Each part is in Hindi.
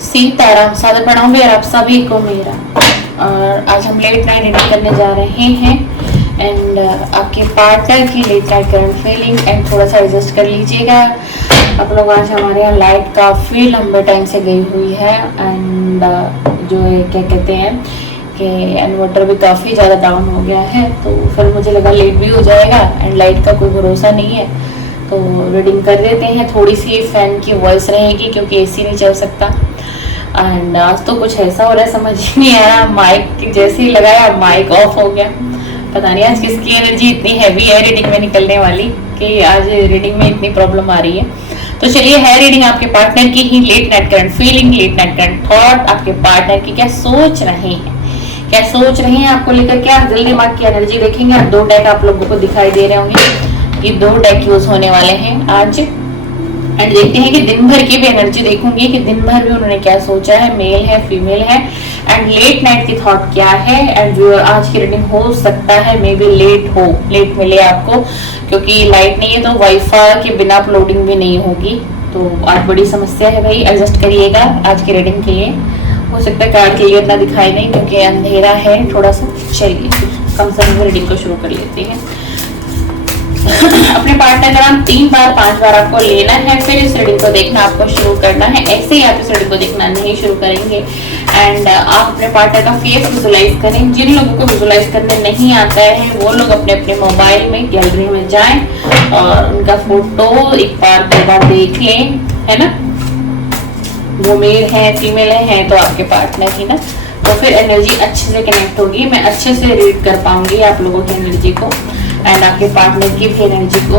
सीताराम, सादर प्रणाम भी आप सभी को मेरा। और आज हम लेट नाइट रीडिंग करने जा रहे हैं एंड आपके पार्टनर की late night current feeling and थोड़ा सा एडजस्ट कर लीजिएगा आप लोग। आज हमारे यहाँ लाइट काफ़ी लंबे टाइम से गई हुई है एंड जो है क्या कहते हैं कि इन्वर्टर भी काफ़ी ज़्यादा डाउन हो गया है, तो फिर मुझे लगा लेट भी हो जाएगा एंड लाइट का कोई भरोसा नहीं है, तो रीडिंग कर देते हैं। थोड़ी सी फैन की वॉइस रहेगी क्योंकि एसी नहीं चल सकता एंड आज तो कुछ ऐसा हो रहा है समझ ही नहीं आ रहा। माइक जैसे ही लगाया माइक ऑफ हो गया। पता नहीं आज किसकी एनर्जी इतनी हैवी है रीडिंग में निकलने वाली कि आज रीडिंग में इतनी प्रॉब्लम आ रही है। तो चलिए, है रीडिंग आपके पार्टनर की ही late night current feeling, late night current thought, आपके पार्टनर की क्या सोच रहे हैं, क्या सोच रहे हैं आपको लेकर। क्या दिल दिमाग की एनर्जी देखेंगे। आप दो डेक आप लोगों को दिखाई दे रहे होंगे, ये दो डेक यूज होने वाले हैं आज एंड देखते हैं कि दिन भर की भी एनर्जी देखूंगी कि दिन भर भी उन्होंने क्या सोचा है, मेल है फीमेल है एंड लेट नाइट की थॉट क्या है। एंड जो आज की रीडिंग हो सकता है मे बी लेट मिले आपको क्योंकि लाइट नहीं है, तो वाईफाई के बिना अपलोडिंग भी नहीं होगी, तो आज बड़ी समस्या है भाई। एडजस्ट करिएगा आज की रीडिंग के लिए। हो सकता है कार्ड क्लियर ना दिखाई नहीं क्योंकि अंधेरा है थोड़ा सा। चलिए कम से कम रीडिंग को शुरू कर लेते हैं। अपने पार्टनर का नाम 3 बार 5 बार आपको लेना है, फिर इस रीडिंग को देखना आपको शुरू करना है। ऐसे ही आप इस रीडिंग को देखना नहीं शुरू करेंगे एंड आप अपने पार्टनर का फेस विजुलाइज करें। जिन लोगों को विजुलाइज करने नहीं आता है वो लोग अपने अपने मोबाइल में गैलरी में जाएं और उनका फोटो एक बार देख लें, है ना। वो मेल है फीमेल है तो आपके पार्टनर ही ना, तो फिर एनर्जी अच्छे से कनेक्ट होगी, मैं अच्छे से रीड कर पाऊंगी आप लोगों की एनर्जी को एंड आपके पार्टनर की भी एनर्जी को।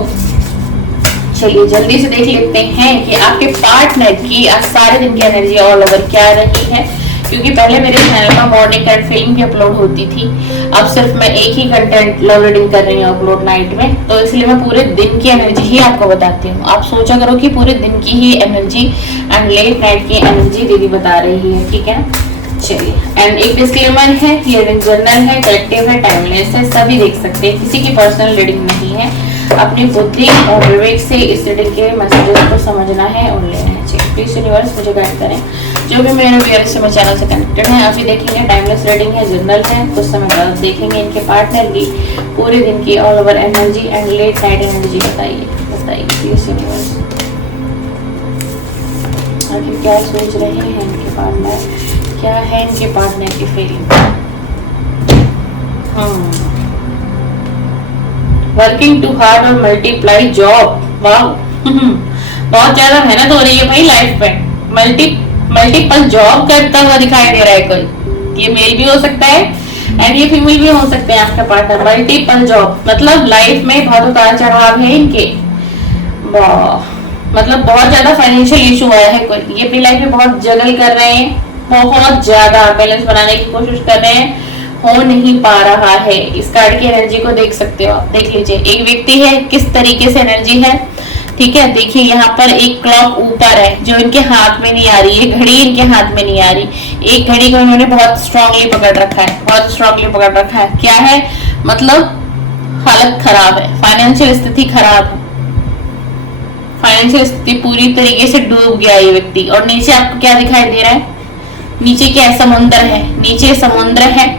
चलिए जल्दी से देख लेते हैं कि आपके पार्टनर की आज सारे दिन की एनर्जी ऑल ओवर क्या रही है, क्योंकि पहले मेरे चैनल पर मॉर्निंग करंट फीलिंग भी अपलोड होती थी। अब सिर्फ मैं एक ही कंटेंट लव रीडिंग कर रही हूँ अपलोड नाइट में, तो इसलिए मैं पूरे दिन की एनर्जी ही आपको बताती हूँ। आप सोचा करो कि पूरे दिन की ही एनर्जी एंड लेट नाइट की एनर्जी दीदी बता रही है, ठीक है। चलिए एंड एक डिस्क्लेमर है, ये रीडिंग जनरल है, कलेक्टिव है, टाइमलेस है, सभी देख सकते हैं, किसी की पर्सनल रीडिंग नहीं है। अपनी बुद्धि और विवेक से इस रीडिंग के मैसेजेस को समझना है और लेना है। चलिए प्लीज यूनिवर्स मुझे गाइड करें। जो भी मेरे व्यूअर्स से मेरे चैनल से कनेक्टेड है आप ही देखेंगे। टाइमलेस रीडिंग है, जनरल है, कुछ समय बाद देखेंगे इनके पार्टनर की पूरे दिन की all over energy and let night energy बताइए प्लीज यूनिवर्स। आखिर क्या सोच रहे हैं इनके पार्टनर, क्या है इनके पार्टनर की फीलिंग। वर्किंग टू हार्ड और मल्टीप्लाई जॉब, वाह बहुत ज्यादा मेहनत हो रही है भाई लाइफ में। मल्टीपल जॉब करता हुआ दिखाई दे रहा है कोई, ये मेल भी हो सकता है एंड ये फीमेल भी हो सकते हैं आपका पार्टनर। मल्टीपल जॉब मतलब लाइफ में बहुत उतार चढ़ाव है इनके, मतलब बहुत ज्यादा फाइनेंशियल इशू आया है कोई, ये अपनी लाइफ में बहुत जगल कर रहे हैं, बहुत ज्यादा बैलेंस बनाने की कोशिश कर रहे हैं, हो नहीं पा रहा है। इस कार्ड की एनर्जी को देख सकते हो आप, देख लीजिए। एक व्यक्ति है, किस तरीके से एनर्जी है, ठीक है। देखिए यहाँ पर एक क्लॉक ऊपर है जो इनके हाथ में नहीं आ रही है, घड़ी इनके हाथ में नहीं आ रही। एक घड़ी को इन्होंने बहुत स्ट्रांगली पकड़ रखा है, बहुत स्ट्रांगली पकड़ रखा है। क्या है मतलब हालत खराब है, फाइनेंशियल स्थिति खराब है, फाइनेंशियल स्थिति पूरी तरीके से डूब गया ये व्यक्ति। और नीचे आपको क्या दिखाई दे रहा है, नीचे क्या है, समुद्र है, नीचे समुद्र है,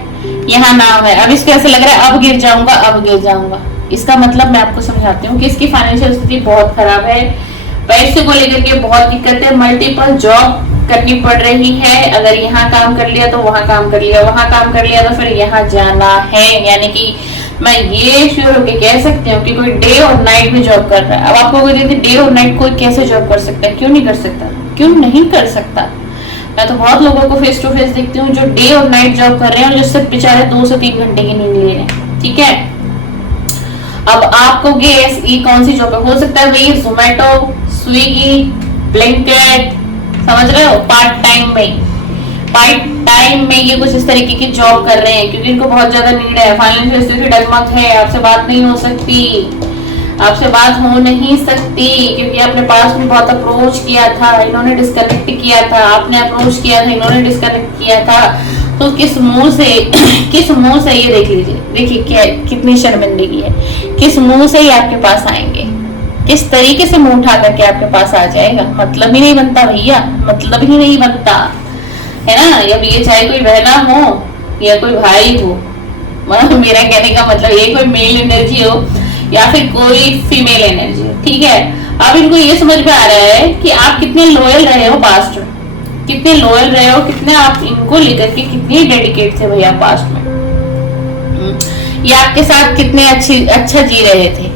यहाँ नाव है। अब इसको ऐसे लग रहा है अब गिर जाऊंगा, अब गिर जाऊंगा। इसका मतलब मैं आपको समझाती हूँ कि इसकी फाइनेंशियल स्थिति बहुत खराब है, पैसे को लेकर के बहुत दिक्कत है, मल्टीपल जॉब करनी पड़ रही है। अगर यहाँ काम कर लिया तो वहां काम कर लिया, वहां काम कर लिया तो फिर यहाँ जाना है। यानी कि मैं ये श्योर होके कह सकती हूँ कि कोई डे और नाइट में जॉब कर रहा है। अब आपको कहते डे और नाइट कोई कैसे जॉब कर सकता है, क्यों नहीं कर सकता, क्यों नहीं कर सकता। मैं तो बहुत लोगों को फेस टू फेस देखती हूँ जो डे और नाइट जॉब कर रहे हैं और जो सिर्फ बेचारे 2 से 3 घंटे की नींद ले रहे हैं, ठीक है। अब आपको गेस ये कौन सी जॉब हो सकता है भाई, जोमेटो, स्विगी, ब्लिंकिट, समझ रहे हो, पार्ट टाइम में ये कुछ इस तरीके की जॉब कर रहे हैं क्योंकि इनको बहुत ज्यादा नीड है। फाइनेंशियल स्थिति डगमग है, आपसे बात नहीं हो सकती, आपसे बात हो नहीं सकती क्योंकि आपने पास में बहुत अप्रोच किया था, इन्होंने डिस्कनेक्ट किया था, आपने अप्रोच किया था, इन्होंने डिस्कनेक्ट किया था। तो किस मुंह से ये देख लीजिए, देखिए क्या कितनी शर्मिंदगी है, किस मुंह से ही आपके पास आएंगे, किस तरीके से मुंह उठा करके आपके पास आ जाएगा। मतलब ही नहीं बनता भैया, मतलब ही नहीं बनता है ना। अब ये चाहे कोई बहना हो या कोई भाई हो, मतलब मेरा कहने का मतलब ये कोई मेल एनर्जी हो या फिर कोई फीमेल एनर्जी हो, ठीक है। अब इनको ये समझ में आ रहा है कि आप कितने लॉयल रहे हो पास्ट में, कितने लॉयल रहे हो, कितने आप इनको लेकर के कितने डेडिकेट थे भैया पास्ट में। ये आपके साथ कितने अच्छा जी रहे थे,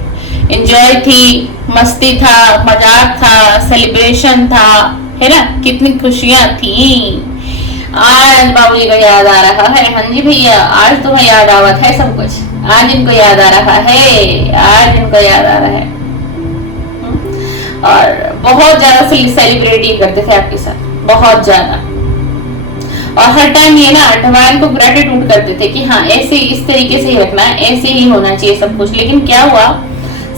एंजॉय थी, मस्ती था, मजाक था, सेलिब्रेशन था, है ना, कितनी खुशियां थी। आज बाबूजी को याद आ रहा है। हाँ जी भैया, आज तुम्हें याद आवत है सब कुछ, आज इनको याद आ रहा है, आज इनको याद आ रहा है। और बहुत ज्यादा सेलिब्रेट करते थे आपके साथ, बहुत ज्यादा। और हर टाइम ये ना डिवाइन को ग्रेटिट्यूड करते थे कि हाँ ऐसे इस तरीके से ही रखना है, ऐसे ही होना चाहिए सब कुछ। लेकिन क्या हुआ,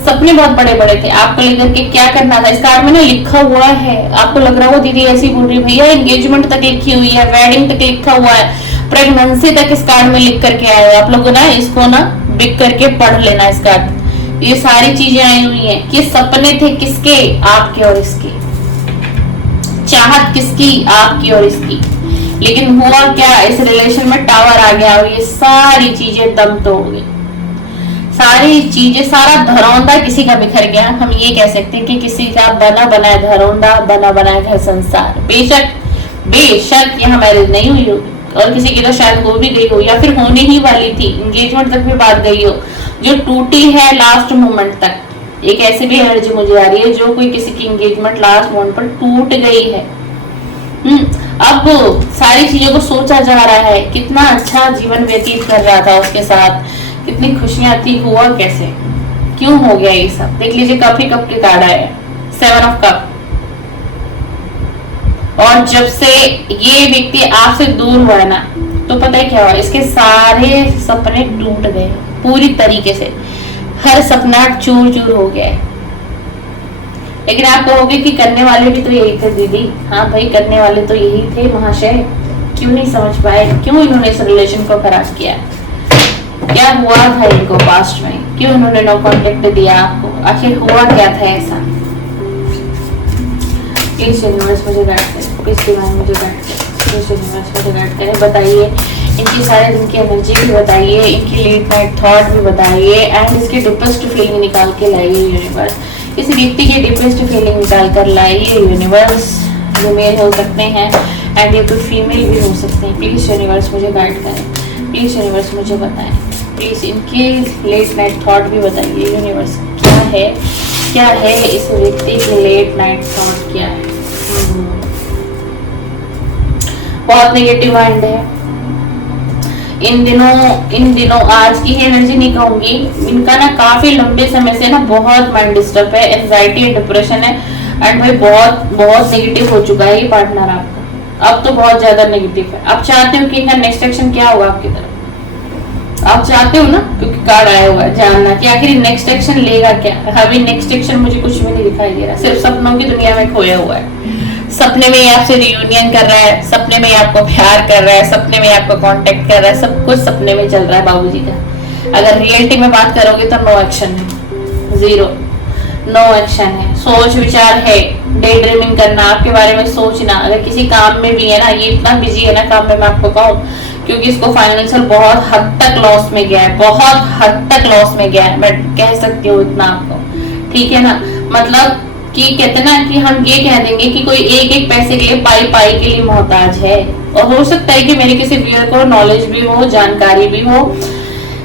सपने बहुत बड़े बड़े थे आपको लेकर के क्या करना था। इस कार्ड में ना लिखा हुआ है, आपको लग रहा हो दीदी ऐसी बोल रही, भैया एंगेजमेंट तक लिखी हुई है, वेडिंग तक लिखा हुआ है, प्रेगनेंसी तक इस कार्ड में लिख करके आए। आप लोगों ना इसको ना बिक करके पढ़ लेना इस कार्ड। ये सारी चीजें आई हुई है कि सपने थे किसके, आपके और इसके, चाहत किसकी, आपकी और इसकी। लेकिन हुआ क्या, इस रिलेशन में टावर आ गया और ये सारी चीजें दम तोड़ गई, सारी चीजें, सारा धरौंदा किसी का बिखर गया। हम ये कह सकते हैं कि किसी का बना बनाया धरौंदा, बना बनाया घर संसार। बेशक यहाँ मैरिज नहीं हुई होगी और किसी की तो शायद हो भी गई हो या फिर होने ही वाली थी, एंगेजमेंट तक भी बात गई हो, जो टूटी है लास्ट मोमेंट तक। एक ऐसी भी एनर्जी मुझे आ रही है जो कोई किसी की एंगेजमेंट लास्ट मोमेंट पर टूट गई है। अब सारी चीजों को सोचा जा रहा है, कितना अच्छा जीवन व्यतीत कर रहा था उसके साथ, कितनी खुशियां थी, हुआ कैसे, क्यों हो गया ये सब। देख लीजिए कप ही कप के कार्ड आए, 7 ऑफ कप। और जब से ये व्यक्ति आपसे दूर हुआ है ना, तो पता है क्या हुआ, इसके सारे सपने टूट गए पूरी तरीके से, हर सपना चूर चूर हो गया है। लेकिन आप कहोगे कि करने वाले भी तो यही थे दीदी। हाँ भाई, करने वाले तो यही थे महाशय, क्यों नहीं समझ पाए, क्यों इन्होंने इस रिलेशन को खराब किया, क्या हुआ था इनको पास्ट में, क्यों इन्होंने नो कांटेक्ट दिया आपको, आखिर हुआ क्या था ऐसा। प्लीज यूनिवर्स मुझे गाइड करें, प्लीज डिवाइन मुझे गाइड करें, प्लीज यूनिवर्स मुझे गाइड करें। बताइए इनकी सारे दिन की एनर्जी भी बताइए, इनकी लेट नाइट थॉट भी बताइए, एंड इसकी डिपेस्ट फीलिंग निकाल के लाइए यूनिवर्स। इस व्यक्ति की डिपेस्ट फीलिंग निकाल कर लाइए यूनिवर्स। जो मेल हो सकते हैं एंड ये कोई फीमेल भी हो सकते हैं। प्लीज यूनिवर्स मुझे गाइड करें, प्लीज यूनिवर्स मुझे बताएं, प्लीज इनकी लेट नाइट थॉट भी बताइए यूनिवर्स। क्या है इस व्यक्ति की लेट नाइट थॉट, क्या है। बहुत नेगेटिव माइंड है इन दिनों। आज की एनर्जी नहीं कहूंगी, इनका ना काफी लंबे समय से ना बहुत माइंड डिस्टर्ब है, एंजाइटी एंड डिप्रेशन है, एंड भाई बहुत नेगेटिव हो चुका है ये पार्टनर आपका। अब तो बहुत ज्यादा नेगेटिव है। आप चाहते हो कि इनका नेक्स्ट एक्शन क्या होगा आपकी तरफ, आप चाहते हो ना, क्योंकि कार्ड आया हुआ है जानना कि आखिर नेक्स्ट एक्शन लेगा क्या। अभी नेक्स्ट एक्शन मुझे कुछ भी नहीं दिखाई दे रहा, सिर्फ सपनों की दुनिया में खोया हुआ है। सपने में ही आपसे रियूनियन कर रहा है, सपने में ही आपको प्यार कर रहा है, सपने में आपको कांटेक्ट कर रहा है, सब कुछ सपने में चल रहा है बाबूजी का। अगर रियलिटी में बात करोगे तो नो एक्शन है, जीरो, नो एक्शन है। सोच विचार है, डे ड्रीमिंग करना, आपके बारे में सोचना। अगर किसी काम में भी है ना, ये इतना बिजी है ना काम में, मैं आपको कहूँ, क्योंकि इसको फाइनेंशियल बहुत हद तक लॉस में गया है, बहुत हद तक लॉस में गया है, मैं कह सकती हूँ इतना आपको, ठीक है ना। मतलब कि कहते ना कि हम ये कह देंगे कि कोई एक एक पैसे के लिए पाई के लिए मोहताज है। और हो सकता है कि मेरे किसी व्यूअर को नॉलेज भी हो, जानकारी भी हो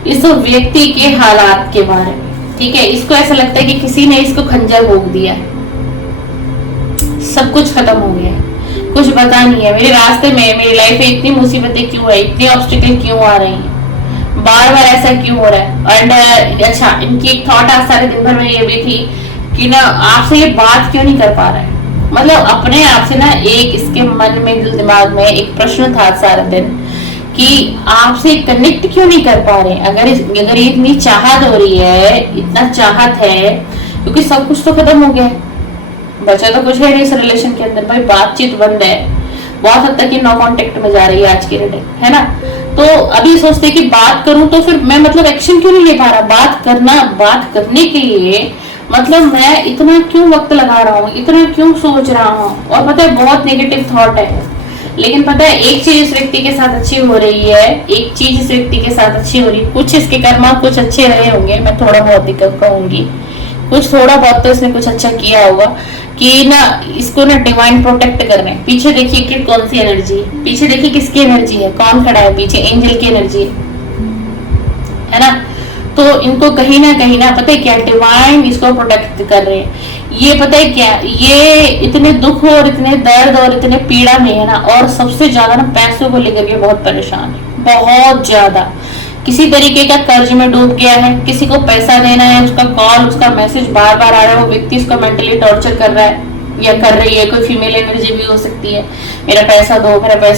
इस व्यक्ति के हालात के बारे में, ठीक है। इसको ऐसा लगता है कि किसी ने इसको खंजर भोंक दिया है, सब कुछ खत्म हो गया है, कुछ पता नहीं है मेरे रास्ते में, मेरी लाइफ में इतनी मुसीबतें क्यों है, इतने ऑब्स्टिकल क्यों आ रही हैं, बार बार ऐसा क्यों हो रहा है। एंड अच्छा, इनकी एक थॉट आज सारे दिन भर में ये भी थी कि ना आपसे ये बात क्यों नहीं कर पा रहा है। मतलब अपने आप से ना एक इसके मन में, दिल दिमाग में एक प्रश्न था सारा दिन कि आपसे कनेक्ट क्यों नहीं कर पा रहे। अगर ये इतनी चाहत हो रही है, इतना चाहत है, क्योंकि सब कुछ तो खत्म हो गया है, बचा तो कुछ है नहीं इस रिलेशन के अंदर। भाई बातचीत बंद है, बहुत हद तक ये नो कांटेक्ट में जा रही है आज की डेट, है ना। तो अभी सोचते कि बात करूं तो फिर मैं मतलब एक्शन क्यों नहीं ले पा रहा। बात करने के लिए मतलब मैं इतना क्यों वक्त लगा रहा हूँ, इतना क्यों सोच रहा हूँ। और पता है बहुत नेगेटिव थॉट है, लेकिन पता है एक चीज इस व्यक्ति के साथ अच्छी हो रही है, एक चीज इस व्यक्ति के साथ अच्छी हो रही है। कुछ इसके कर्मा कुछ अच्छे रहे होंगे, मैं थोड़ा बहुत दिक्कत कहूंगी, कुछ थोड़ा बहुत तो इसने कुछ अच्छा किया होगा कि ना इसको ना डिवाइन प्रोटेक्ट कर रहे हैं। पीछे देखिए कि कौन सी एनर्जी है, पीछे देखिए किसकी एनर्जी है, कौन खड़ा है पीछे, एंजल की एनर्जी है ना। तो इनको कहीं ना पता है क्या, डिवाइन इसको प्रोटेक्ट कर रहे हैं। ये पता है क्या, ये इतने दुख और इतने दर्द और इतने पीड़ा में है ना, और सबसे ज्यादा ना पैसों को लेकर के बहुत परेशान है, बहुत ज्यादा। किसी तरीके का कर्ज में डूब गया है, किसी को पैसा देना है, उसका कॉल उसका मैसेज बार बार आ रहा है, वो व्यक्ति उसको मेंटली टॉर्चर कर रहा है या कर रही है। कोई फीमेल एनर्जी भी हो सकती है, मेरा पैसा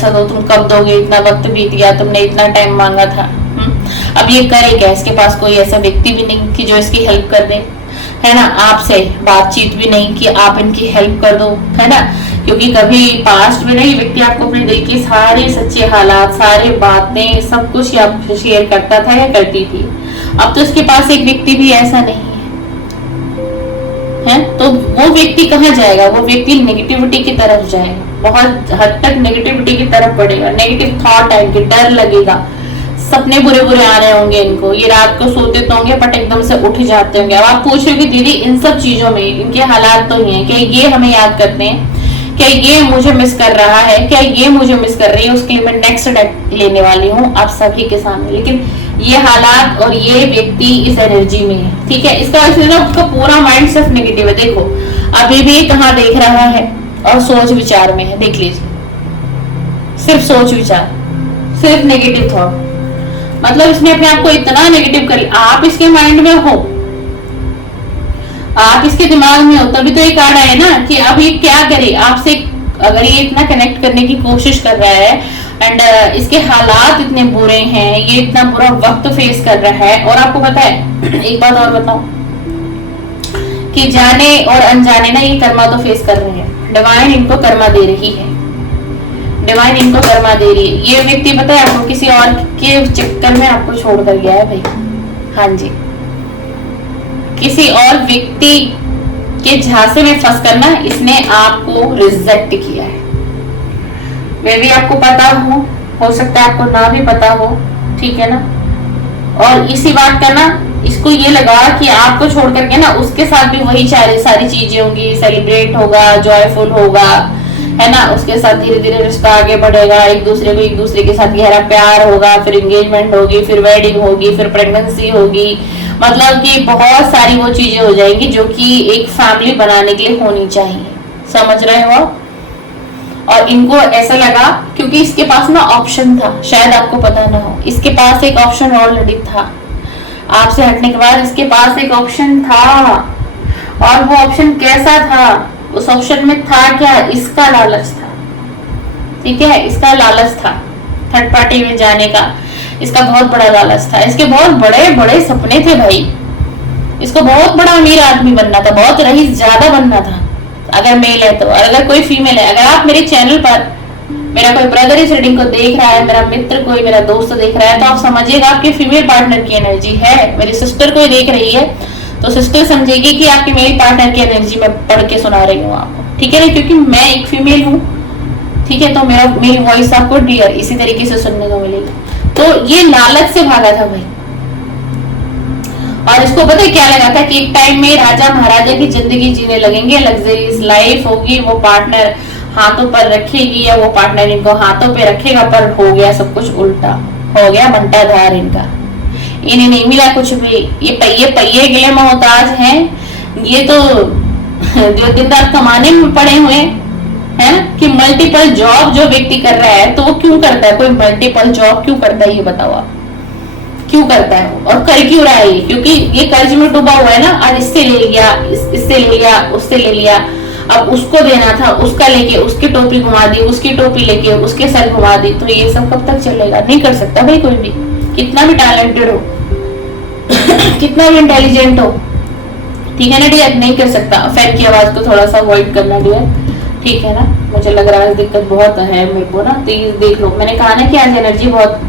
दो, तुम कब दोगे, इतना वक्त बीत गया, तुमने इतना टाइम मांगा था। अब ये करे क्या, इसके पास कोई ऐसा व्यक्ति भी नहीं कि जो इसकी हेल्प कर दे, है ना। आपसे बातचीत भी नहीं कि आप इनकी हेल्प कर दो, है ना। क्योंकि कभी पास्ट में नहीं, व्यक्ति आपको अपने दिल की सारी सच्चे हालात, सारी बातें, सब कुछ ही आपसे शेयर करता था या करती थी। अब तो इसके पास एक व्यक्ति भी ऐसा नहीं है, तो वो व्यक्ति कहाँ जाएगा, वो व्यक्ति नेगेटिविटी की तरफ जाएगा, बहुत हद तक नेगेटिविटी की तरफ बढ़ेगा। नेगेटिव थॉट आएंगे, डर लगेगा, सपने बुरे बुरे आ रहे होंगे इनको, ये रात को सोते तो होंगे बट एकदम से उठ जाते होंगे। अब आप पूछोगे दीदी इन सब चीजों में इनके हालात तो नहीं है, क्या ये हमें याद करते हैं, क्या ये मुझे मिस कर रहा है, क्या ये मुझे मिस कर रही है, उसके लिए मैं नेक्स्ट स्टेप लेने वाली हूँ आप सभी के सामने। लेकिन ये हालात और ये व्यक्ति इस एनर्जी में है, ठीक है। इसका उसका पूरा माइंड सिर्फ नेगेटिव है। देखो अभी भी कहाँ देख रहा है, और सोच विचार में है, देख लीजिए, सिर्फ सोच विचार, सिर्फ नेगेटिव थॉट। मतलब इसने अपने आप को इतना नेगेटिव कर लिया। आप इसके माइंड में हो, आप इसके दिमाग में हो, तभी तो ये कार्ड आया ना कि अब ये क्या करे आपसे। अगर ये इतना कनेक्ट करने की कोशिश कर रहा है एंड इसके हालात इतने बुरे हैं, ये इतना बुरा वक्त फेस कर रहा है। और आपको पता है एक बात और बताऊं कि जाने और अनजाने ना ये कर्मा तो फेस कर रहे हैं, डिवाइन इनको कर्मा दे रही है, डिवाइन इनको कर्मा दे रही है। ये व्यक्ति पता है आपको किसी और के चक्कर में आपको छोड़ कर गया है भाई, हाँ जी, किसी और व्यक्ति के झांसे में फंस कर ना इसने आपको रिजेक्ट किया है। मे भी आपको पता हो सकता है आपको ना भी पता हो, ठीक है ना। और इसी बात का ना इसको ये लगा कि आपको छोड़ करके ना उसके साथ भी वही सारी चीजें होंगी, सेलिब्रेट होगा, जॉयफुल होगा, है ना। उसके साथ धीरे धीरे रिश्ता आगे बढ़ेगा, एक दूसरे के साथ गहरा प्यार होगा, फिर एंगेजमेंट होगी, फिर वेडिंग होगी, फिर प्रेगनेंसी होगी। मतलब कि बहुत सारी वो चीजें हो जाएंगी जो कि एक फैमिली बनाने के लिए होनी चाहिए, समझ रहे हो। और इनको ऐसा लगा क्योंकि इसके पास ना ऑप्शन था, शायद आपको पता ना हो, इसके पास एक ऑप्शन ऑलरेडी था। आपसे हटने के बाद इसके पास एक ऑप्शन था, और वो ऑप्शन कैसा था, उस ऑप्शन में था क्या, इसका लालच था, ठीक है। इसका लालच था थर्ड पार्टी में जाने का, इसका बहुत बड़ा लालच था। इसके बहुत बड़े बड़े सपने थे भाई, इसको बहुत बड़ा अमीर आदमी बनना था, बहुत रईस ज्यादा बनना था अगर मेल है तो। और अगर कोई फीमेल है, अगर आप मेरे चैनल पर मेरा कोई ब्रदर इस रीडिंग को देख रहा है, मेरा मित्र कोई मेरा दोस्त देख रहा है, तो आप समझिएगा आपके फीमेल पार्टनर की एनर्जी है। मेरी सिस्टर कोई देख रही है तो सिस्टर समझेगी कि आपकी मेल पार्टनर की एनर्जी मैं पढ़ के सुना रही हूँ आपको, ठीक है ना, क्योंकि मैं एक फीमेल हूँ, ठीक है। तो मेरी वॉइस आपको डियर इसी तरीके से सुनने को मिलेगी। तो ये लालच से भागा था भाई, और इसको पता है क्या लगा था कि एक टाइम में राजा महाराजा की जिंदगी जीने लगेंगे, लग्जरियस लाइफ होगी, वो पार्टनर हाथों पर रखेगी या वो पार्टनर इनको हाथों पे रखेगा। पर हो गया सब कुछ उल्टा, हो गया बंटाधार इनका, इन्हें नहीं मिला कुछ भी। ये पहिए के लिए मोहताज हैं, ये तो जो दिन रात कमाने में पड़े हुए हैं कि मल्टीपल जॉब जो व्यक्ति कर रहा है, तो वो क्यों करता है, कोई मल्टीपल जॉब क्यों करता है ये बताओ आप, क्यों करता है और कर क्यों रहा है? क्योंकि ये कर्ज में डूबा हुआ है ना, आज इससे ले लिया, इससे ले लिया, उससे ले लिया, अब उसको देना था, उसका लेके उसकी टोपी घुमा दी, उसकी टोपी लेके उसके सर घुमा दी। तो ये सब कब तक चलेगा? नहीं कर सकता भाई कोई भी, कितना भी टैलेंटेड हो कितना भी इंटेलिजेंट हो, ठीक है ना डियर, नहीं कर सकता। फैन की आवाज को थोड़ा सा अवॉइड करना डियर, ठीक है ना। मुझे लग रहा है दिक्कत बहुत है मेरे को ना, तो देख लो, मैंने कहा ना कि आज एनर्जी बहुत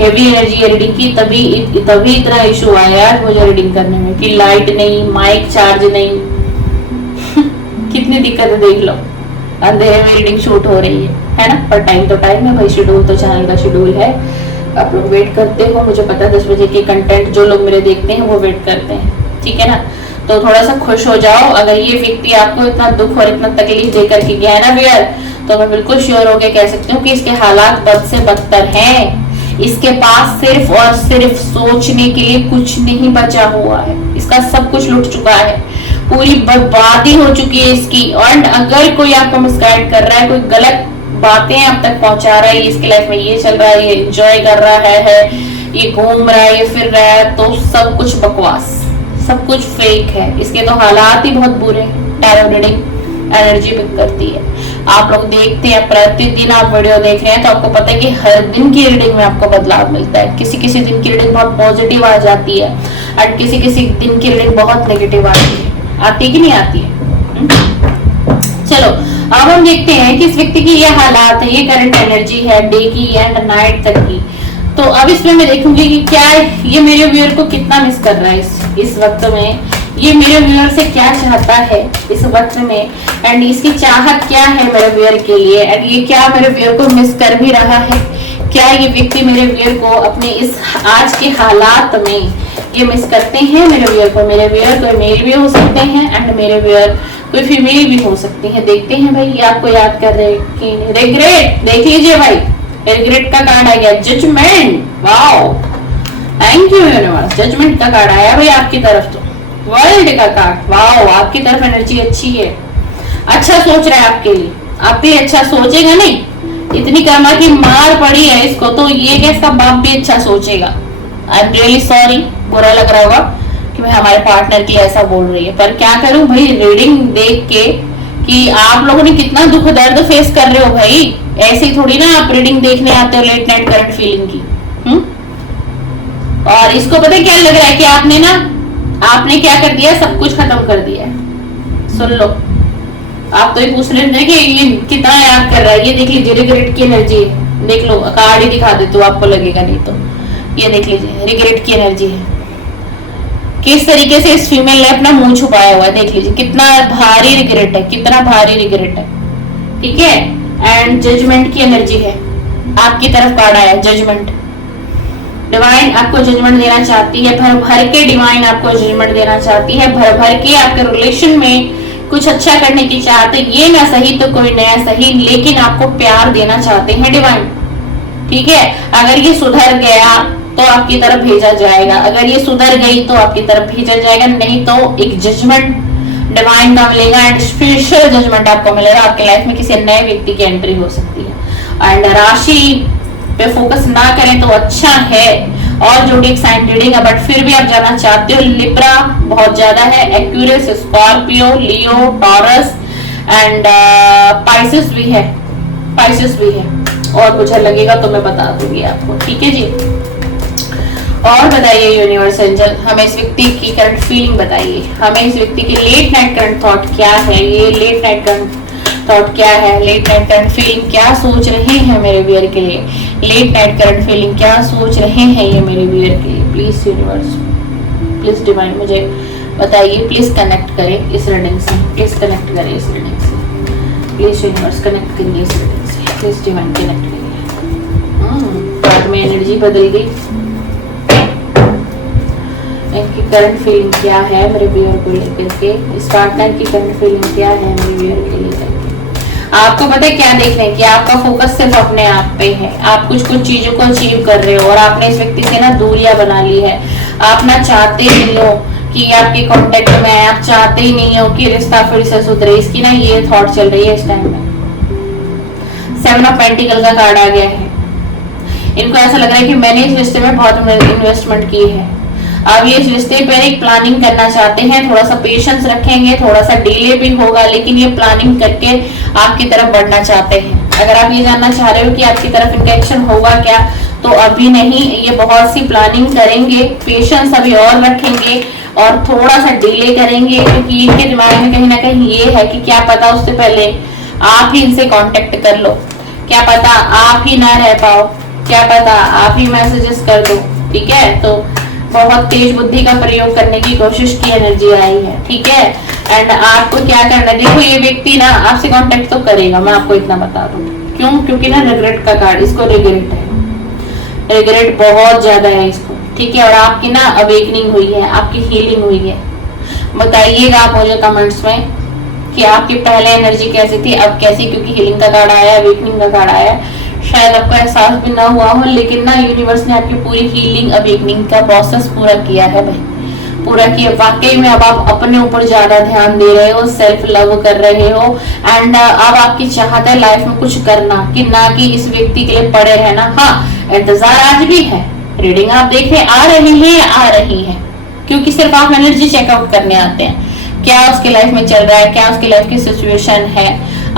हेवी एनर्जी है रीडिंग की, तभी इतना इशू आया आज मुझे रीडिंग करने में कि लाइट नहीं, माइक चार्ज नहीं कितनी दिक्कत है देख लो, अंधेरे में रीडिंग शूट हो रही है ना। पर टाइम तो टाइम है भाई, शेड्यूल तो चैनल का शेड्यूल है। आप लोग वेट करते हो, मुझे पता है 10 बजे के कंटेंट जो लोग मेरे देखते हैं वो वेट करते हैं, ठीक है ना। तो थोड़ा सा खुश हो जाओ। अगर ये व्यक्ति आपको इतना दुख और इतना तकलीफ देकर के गया है ना व्यूअर, तो मैं बिल्कुल श्योर होकर कह सकती हूँ कि इसके हालात बद से बदतर हैं। इसके पास सिर्फ और सिर्फ सोचने के लिए कुछ नहीं बचा हुआ है, इसका सब कुछ लुट चुका है, पूरी बर्बादी हो चुकी है इसकी। और अगर कोई आपको मिसगाइड कर रहा है, कोई गलत बातें आप तक पहुंचा रहा है, इसके लाइफ में ये चल रहा है, ये एंजॉय कर रहा है, ये घूम रहा है, ये फिर रहा है, तो सब कुछ बकवास, सब कुछ फेक है। इसके तो हालात ही बहुत बुरे हैं। टैरो रीडिंग एनर्जी पिक करती है। आप लोग देखते हैं, प्रतिदिन आप वीडियो देख रहे हैं तो आपको पता है कि हर दिन की रीडिंग में आपको बदलाव मिलता है। किसी किसी दिन की रीडिंग बहुत पॉजिटिव आ जाती है और किसी किसी दिन की रीडिंग बहुत नेगेटिव आती है। आती है कि नहीं आती है? चलो अब हम देखते हैं कि इस व्यक्ति की ये हालात है, ये करंट एनर्जी है डे की एंड नाइट तक की। तो अब इसमें मैं देखूंगी कि क्या ये मेरे व्यूअर को कितना मिस कर रहा है इस वक्त में, ये मेरे व्यूअर से क्या चाहता है इस वक्त में, एंड इसकी चाहत क्या है मेरे व्यूअर के लिए, एंड ये क्या मेरे व्यूअर को मिस कर भी रहा है। क्या ये व्यक्ति मेरे व्यूअर को अपने इस आज के हालात में ये मिस करते हैं मेरे व्यूअर को। मेरे व्यूअर कोई मेल भी हो सकते हैं एंड मेरे व्यूअर कोई फीमेल भी हो सकती है। देखते हैं भाई ये आपको याद कर रहे हैं कि रिग्रेट। देख लीजिए भाई, रिग्रेट का कार्ड आ गया, judgement. Wow, thank you universe, judgement का कार्ड आया भाई आपकी तरफ। तो वर्ल्ड का कार्ड, वाओ, आपकी तरफ एनर्जी अच्छी है, अच्छा सोच रहा है आपके लिए। आप भी अच्छा सोचेगा नहीं, इतनी कर्मा की मार पड़ी है इसको, तो ये कैसा बाप भी अच्छा सोचेगा। आई एम रियली सॉरी, बुरा लग रहा होगा कि मैं हमारे पार्टनर की ऐसा बोल रही है, पर क्या करूं भाई, रीडिंग देख के कि आप लोगों ने कितना दुख दर्द फेस कर रहे हो भाई। ऐसे ही थोड़ी ना आप रीडिंग देखने आते हो लेट नाइट करंट फीलिंग की। और इसको पता है क्या लग रहा है कि आपने क्या कर दिया, सब कुछ खत्म कर दिया है। सुन लो, आप तो ये पूछ रहे थे कि ये कितना याद कर रहा है। ये देख लीजिए, रिग्रेट की एनर्जी है, देख लो, कार्ड ही दिखा दे तो आपको लगेगा, नहीं तो ये देख लीजिए, रिग्रेट की एनर्जी है। किस तरीके से इस फीमेल ने अपना मुंह छुपाया हुआ है, देख लीजिए, कितना भारी रिग्रेट है, कितना भारी रिग्रेट है, ठीक है। एंड जजमेंट की एनर्जी है, आपकी तरफ कार्ड आया जजमेंट। डिवाइन आपको जजमेंट देना चाहती है, भर भर के डिवाइन आपको जजमेंट देना चाहती है, भर भर के आपके रिलेशन में कुछ अच्छा करने की चाहते। ये ना सही तो कोई नया सही, लेकिन आपको प्यार देना चाहते हैं डिवाइन, ठीक है। अगर ये सुधर गया तो आपकी तरफ भेजा जाएगा, अगर ये सुधर गई तो आपकी तरफ भेजा जाएगा, नहीं तो एक जजमेंट डिवाइन का मिलेगा एंड स्पेशल जजमेंट आपको मिलेगा। आपके लाइफ में किसी नए व्यक्ति की एंट्री हो सकती है। एंड राशि पे फोकस ना करें तो अच्छा है, और जोडिक साइन रीडिंग है, बट फिर भी आप जाना चाहते हो। लिब्रा बहुत ज्यादा है, Aquarius, Scorpio, Leo, taurus and Pisces भी है, पाइसेस भी है। और कुछ लगेगा तो मैं बता दूंगी आपको, ठीक है जी। और बताइए यूनिवर्स एंजल, हमें इस व्यक्ति की करंट फीलिंग बताइए, हमें इस व्यक्ति की लेट नाइट करंट थॉट क्या है, ये लेट नाइट करंट थॉट क्या है, लेट नाइट करंट फीलिंग क्या सोच रहे हैं मेरे व्यूअर के लिए, लेट नाइट करंट फीलिंग क्या सोच रहे हैं ये मेरे व्यूअर के लिए। प्लीज यूनिवर्स, प्लीज डिवाइन मुझे बताइए, प्लीज कनेक्ट करें इस रीडिंग से, प्लीज कनेक्ट करें इस रीडिंग से, प्लीज यूनिवर्स कनेक्ट करिए इस रीडिंग से, प्लीज डिवाइन कनेक्ट करिए। कार्ड में एनर्जी बदल गई। इनकी करंट फीलिंग क्या है मेरे व्यूअर को लेकर के, इस पार्टनर की करंट फीलिंग क्या है मेरे व्यूअर के लिए। आपको पता है क्या देखना है कि आपका फोकस सिर्फ अपने आप पे है, आप कुछ कुछ चीजों को अचीव कर रहे हो और आपने इस व्यक्ति से ना दूरियां बना ली है। आप ना चाहते नहीं हो कि आपके कांटेक्ट में आए, आप चाहते ही नहीं हो कि रिश्ता फिर से सुधरे, इसकी ना ये थॉट चल रही है इस टाइम में। 7 ऑफ पेंटिकल का कार्ड आ गया है। इनको ऐसा लग रहा है कि मैंने इस रिश्ते में बहुत इन्वेस्टमेंट की है, अब ये इस रिश्ते पर एक प्लानिंग करना चाहते हैं, थोड़ा सा पेशेंस रखेंगे, थोड़ा सा डिले भी होगा, लेकिन ये प्लानिंग करके आपकी तरफ बढ़ना चाहते हैं। अगर आप ये जानना चाह रहे हो कि आपकी तरफ इनका एक्शन होगा क्या, तो अभी नहीं, ये बहुत सी प्लानिंग करेंगे, पेशेंस अभी और रखेंगे और थोड़ा सा डिले करेंगे, क्योंकि इनके दिमाग में कहीं ना कहीं ये है कि क्या पता उससे पहले आप ही इनसे कांटेक्ट कर लो, क्या पता आप ही ना रह पाओ, क्या पता आप ही मैसेजेस कर दो, ठीक है। तो बहुत तेज बुद्धि का प्रयोग करने की कोशिश की एनर्जी आई है, ठीक है। एंड आपको क्या करना है, देखो ये व्यक्ति ना आपसे कांटेक्ट तो करेगा, मैं आपको इतना बता दूं। क्यों? क्योंकि ना रिग्रेट का कार्ड, इसको रिग्रेट है, रिग्रेट बहुत ज्यादा है इसको, ठीक है। और आपकी ना अवेकनिंग हुई है, आपकी हीलिंग हुई है। बताइएगा आप मुझे कमेंट्स में कि आपकी पहले एनर्जी कैसी थी, अब कैसी, क्योंकि हीलिंग का कार्ड आया, अवेकनिंग का कार्ड आया। शायद आपको एहसास भी ना हुआ हो, लेकिन ना यूनिवर्स ने आपकी पूरी हीलिंग अवेकनिंग का प्रोसेस पूरा किया है भाई, पूरा किया। वाकई में अब आप अपने ऊपर ज्यादा ध्यान दे रहे हो, सेल्फ लव कर रहे हो। एंड अब आपकी चाहत है लाइफ में कुछ करना, कि ना कि इस व्यक्ति के लिए पड़े रहना। हाँ, इंतजार आज भी है, रीडिंग आप देखे आ रही है, क्योंकि सिर्फ आप एनर्जी चेकआउट करने आते हैं। क्या उसके लाइफ में चल रहा है, क्या उसकी लाइफ की सिचुएशन है,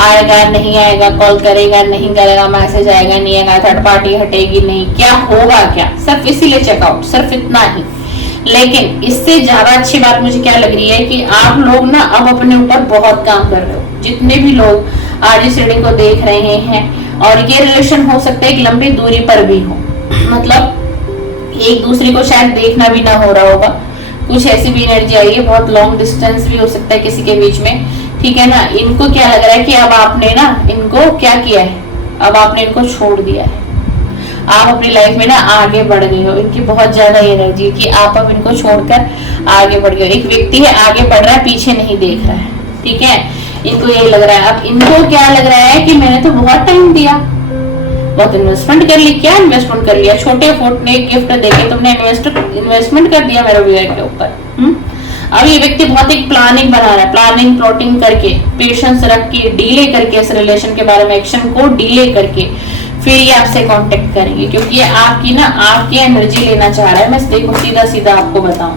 आएगा नहीं आएगा, कॉल करेगा नहीं करेगा, मैसेज आएगा नहीं आएगा, थर्ड पार्टी हटेगी नहीं, क्या होगा, क्या, सिर्फ इसीलिए चेकआउट, सिर्फ इतना ही। लेकिन इससे ज्यादा अच्छी बात मुझे क्या लग रही है कि आप लोग ना अब अपने ऊपर बहुत काम कर रहे हो। जितने भी लोग आज इस रीडिंग को देख रहे हैं, और ये रिलेशन हो सकता है एक लंबी दूरी पर भी हो, मतलब एक दूसरे को शायद देखना भी ना हो रहा होगा, कुछ ऐसी भी एनर्जी आई है, बहुत लॉन्ग डिस्टेंस भी हो सकता है किसी के बीच में, ठीक है ना। इनको क्या लग रहा है कि अब आपने ना इनको क्या किया है, अब आपने इनको छोड़ दिया है, आप अपनी लाइफ में ना आगे बढ़ गए हो। इनकी बहुत ज्यादा एनर्जी कि आप अब इनको छोड़कर आगे बढ़ गए। एक व्यक्ति है आगे बढ़ रहा है, पीछे नहीं देख रहा है, ठीक है। इनको यही लग रहा है, अब इनको क्या लग रहा है कि मैंने तो बहुत टाइम दिया, बहुत इन्वेस्टमेंट कर ली। क्या इन्वेस्टमेंट कर लिया? छोटे फोटे गिफ्ट देके तुमने इन्वेस्टमेंट कर दिया मेरे विवेक के ऊपर। अब ये व्यक्ति बहुत एक प्लानिंग बना रहा है, प्लानिंग प्लॉटिंग करके, पेशेंस रख के, डिले करके, इस रिलेशन के बारे में एक्शन को डिले करके फिर ये आपसे कांटेक्ट करेंगे, क्योंकि ये आपकी एनर्जी लेना चाह रहा है। मैं देखो सीधा सीधा आपको बताऊं,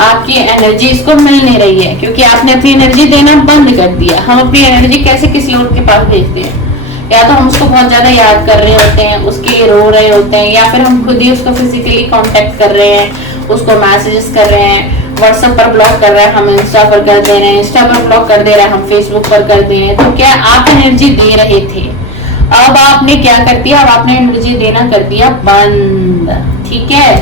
आपकी एनर्जी इसको मिल नहीं रही है, क्योंकि आपने अपनी एनर्जी देना बंद कर दिया। हम अपनी एनर्जी कैसे किसी और के पास भेजते हैं? या तो हम उसको बहुत ज्यादा याद कर रहे होते हैं, उसके लिए रो रहे होते हैं, या फिर हम खुद ही उसको फिजिकली कांटेक्ट कर रहे हैं, उसको मैसेजेस कर रहे हैं, व्हाट्सएप पर ब्लॉक कर रहे हैं, हम इंस्टा पर कर दे रहे हैं, इंस्टा पर ब्लॉक कर दे रहे हैं, हम फेसबुक पर कर दे रहे हैं। तो क्या आप एनर्जी दे रहे थे, अब आपने क्या कर दिया, अब आपने एनर्जी देना कर दिया बंद, ठीक है।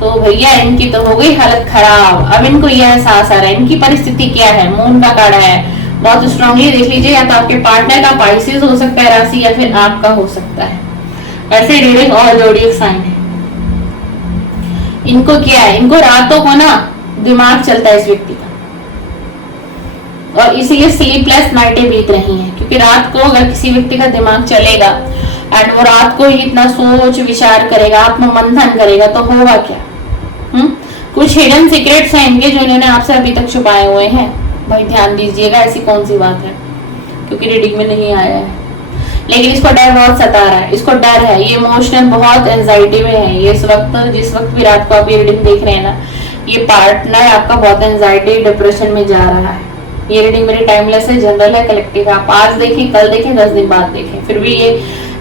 तो भैया इनकी तो हो गई हालत खराब। अब इनको यह एहसास आ रहा है, इनकी परिस्थिति क्या है। मून का कार्ड है, बहुत स्ट्रांगली देख लीजिए, या तो आपके पार्टनर का पाइसेस हो सकता है राशि, या फिर आपका हो सकता है। ऐसे रीडिंग और जोड़िए साइन है। इनको क्या है, इनको रातों को ना दिमाग चलता है इस व्यक्ति का, और इसीलिए स्लीपलेस नाइटें बीत रही हैं, क्योंकि रात को अगर किसी व्यक्ति का दिमाग चलेगा एंड वो रात को ही इतना सोच विचार करेगा, आत्ममंथन करेगा, तो होगा क्या। कुछ हिडन सीक्रेट्स हैं इनके जो इन्होंने आपसे अभी तक छुपाए हुए हैं। भाई ध्यान दीजिएगा, ऐसी कौन सी बात है, क्योंकि रीडिंग में नहीं आया है। लेकिन इसको डर बहुत सता रहा है, इसको डर है, ये इमोशनल बहुत एंजाइटी में है। ये इस वक्त, जिस वक्त भी रात को आप ये रीडिंग देख रहे हैं ना, ये पार्टनर आपका बहुत एंजाइटी डिप्रेशन में जा रहा है। ये रीडिंग मेरी टाइमलेस है, जनरल है, कलेक्टिव है। आप आज देखें, कल देखें, 10 दिन बाद देखें, फिर भी ये